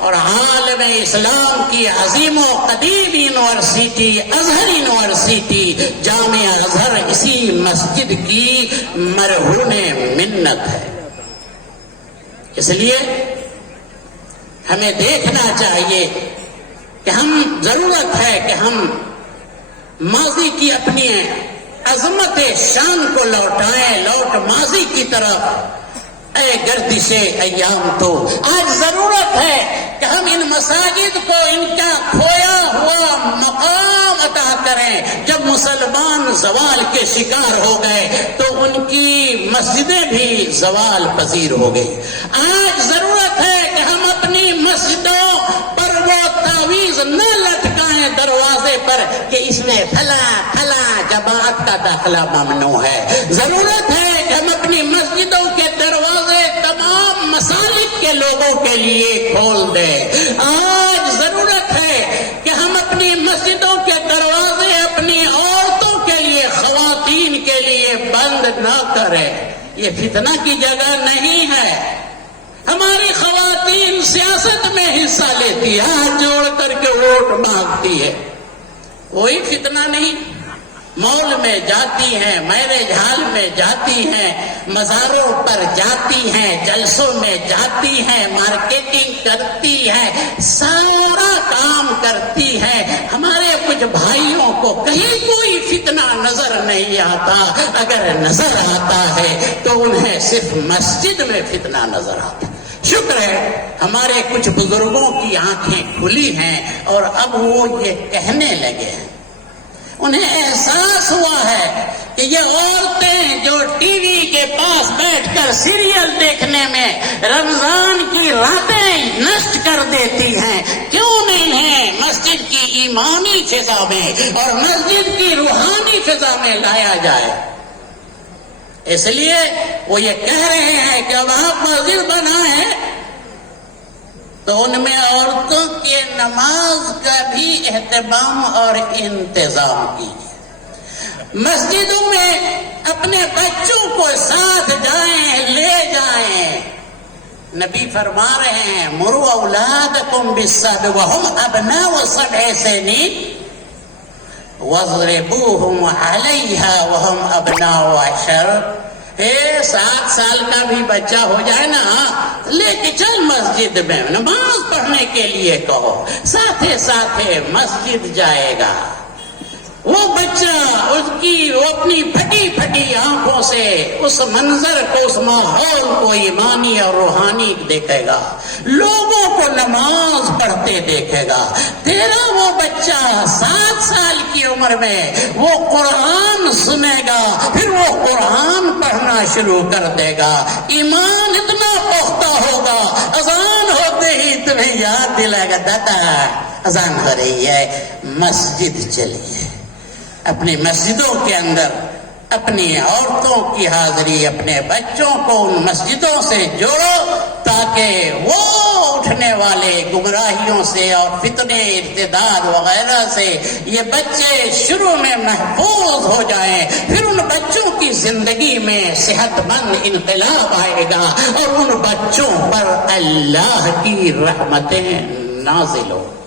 اور عالم اسلام کی عظیم و قدیم یونیورسٹی ازہر یونیورسٹی جامعہ ازہر اسی مسجد کی مرہون منت ہے. اس لیے ہمیں دیکھنا چاہیے کہ ہم ضرورت ہے کہ ہم ماضی کی اپنی عظمت شان کو لوٹائیں. لوٹ ماضی کی طرف اے گردش ایام. تو آج ضرورت ہے کہ ہم ان مساجد کو ان کا کھویا ہوا مقام عطا کریں. جب مسلمان زوال کے شکار ہو گئے تو ان کی مسجدیں بھی زوال پذیر ہو گئی. آج ضرورت ہے کہ ہم اپنی مسجدوں پر وہ تعویذ نہ لٹکائیں دروازے پر کہ اس میں فلاں جماعت کا داخلہ ممنوع ہے. ضرورت ہے کہ ہم اپنی مسجدوں کے دروازے تمام مسالک کے لوگوں کے لیے کھول دیں. آج ضرورت ہے کہ ہم اپنی مسجدوں کے دروازے اپنی عورتوں کے لیے خواتین کے لیے بند نہ کریں. یہ فتنہ کی جگہ نہیں ہے. ہماری خواتین سیاست میں حصہ لیتی ہے, ہاتھ جوڑ کر کے ووٹ مانگتی ہے. کوئی فتنہ نہیں. مال میں جاتی ہیں, میرج ہال میں جاتی ہیں, مزاروں پر جاتی ہیں, جلسوں میں جاتی ہیں, مارکیٹنگ کرتی ہیں, سارا کام کرتی ہیں. ہمارے کچھ بھائیوں کو کہیں کوئی فتنہ نظر نہیں آتا. اگر نظر آتا ہے تو انہیں صرف مسجد میں فتنہ نظر آتا. شکر ہے ہمارے کچھ بزرگوں کی آنکھیں کھلی ہیں اور اب وہ یہ کہنے لگے ہیں. انہیں احساس ہوا ہے کہ یہ عورتیں جو ٹی وی کے پاس بیٹھ کر سیریل دیکھنے میں رمضان کی راتیں نشٹ کر دیتی ہیں, کیوں نہیں مسجد کی ایمانی فضا میں اور مسجد کی روحانی فضا میں لایا جائے. اس لیے وہ یہ کہہ رہے ہیں کہ اب آپ مسجد بنائیں تو ان میں عورتوں کے نماز کا بھی اہتمام اور انتظام کیجیے. مسجدوں میں اپنے بچوں کو ساتھ جائیں, لے جائیں. نبی فرما رہے ہیں مروا اولادکم بالصبر وهم ابناء 7 سنین واضربوهم علیها وهم ابناء 10. 7 سال کا بھی بچہ ہو جائے نا, لے کے چل مسجد میں نماز پڑھنے کے لیے کہو, ساتھ مسجد جائے گا. وہ بچہ وہ اپنی پھٹی آنکھوں سے اس منظر کو, اس ماحول کو ایمانی اور روحانی دیکھے گا, لوگوں کو نماز پڑھتے دیکھے گا. تیرا وہ بچہ 7 سال کی عمر میں وہ قرآن سنے گا, پھر وہ قرآن پڑھنا شروع کر دے گا. ایمان اتنا پختہ ہوگا, اذان ہوتے ہی تمہیں یاد دلائے گا دادا اذان ہو رہی ہے, مسجد چلیے. اپنی مسجدوں کے اندر اپنی عورتوں کی حاضری, اپنے بچوں کو ان مسجدوں سے جوڑو تاکہ وہ اٹھنے والے گمراہیوں سے اور فتنے ارتداد وغیرہ سے یہ بچے شروع میں محفوظ ہو جائیں. پھر ان بچوں کی زندگی میں صحت مند انقلاب آئے گا اور ان بچوں پر اللہ کی رحمتیں نازل ہوں.